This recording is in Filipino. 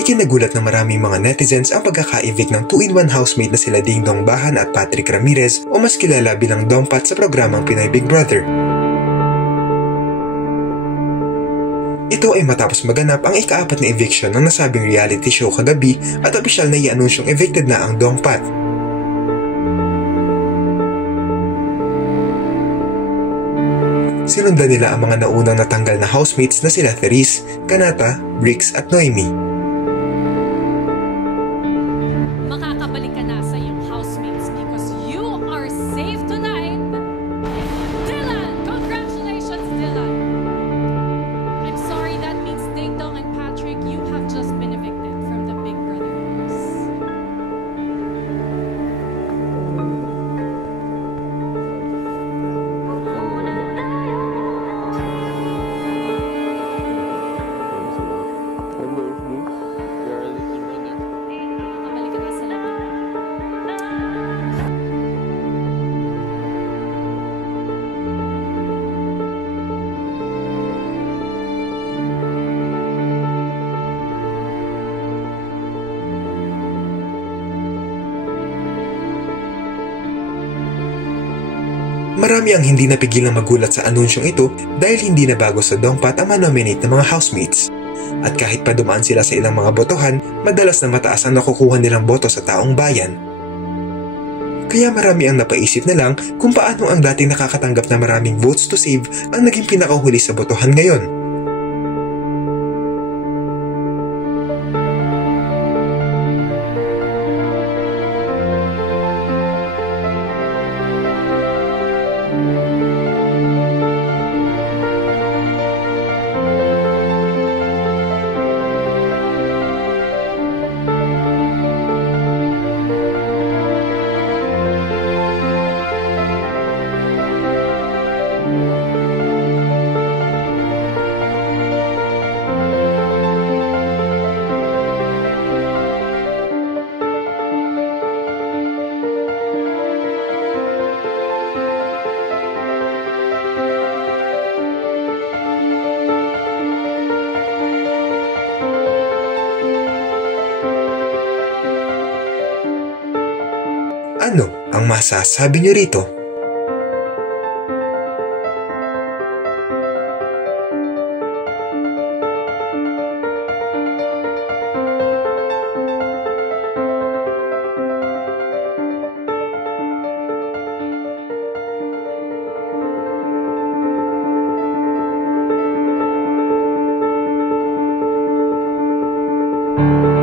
Ikinagulat ng maraming mga netizens ang pagkaka-evict ng 2-in-1 housemate na sila Ding Dong Bahan at Patrick Ramirez o mas kilala bilang Dongpat sa programang Pinoy Big Brother. Ito ay matapos maganap ang ika-4 na eviction ng nasabing reality show kagabi at opisyal na i-anunsyong evicted na ang Dongpat. Sinundan nila ang mga naunang natanggal na housemates na sila Therese, Kanata, Bricks at Noemi. Makakabalik ka na sa iyong housemates because you are safe tonight. Dylan! Congratulations, Dylan! I'm sorry, that means Ding Dong and Patrick, you have just been evicted from the Big Brother house. Makakabalik ka na sa labas. Marami ang hindi napigilang magulat sa anunsyong ito dahil hindi na bago sa Dongpat ang manominate ng mga housemates. At kahit pa dumaan sila sa ilang mga botohan, madalas na mataas ang nakukuha nilang boto sa taong bayan. Kaya marami ang napaisip na lang kung paano ang dating nakakatanggap na maraming votes to save ang naging pinakahuli sa botohan ngayon. Ano ang masasabi niyo rito? you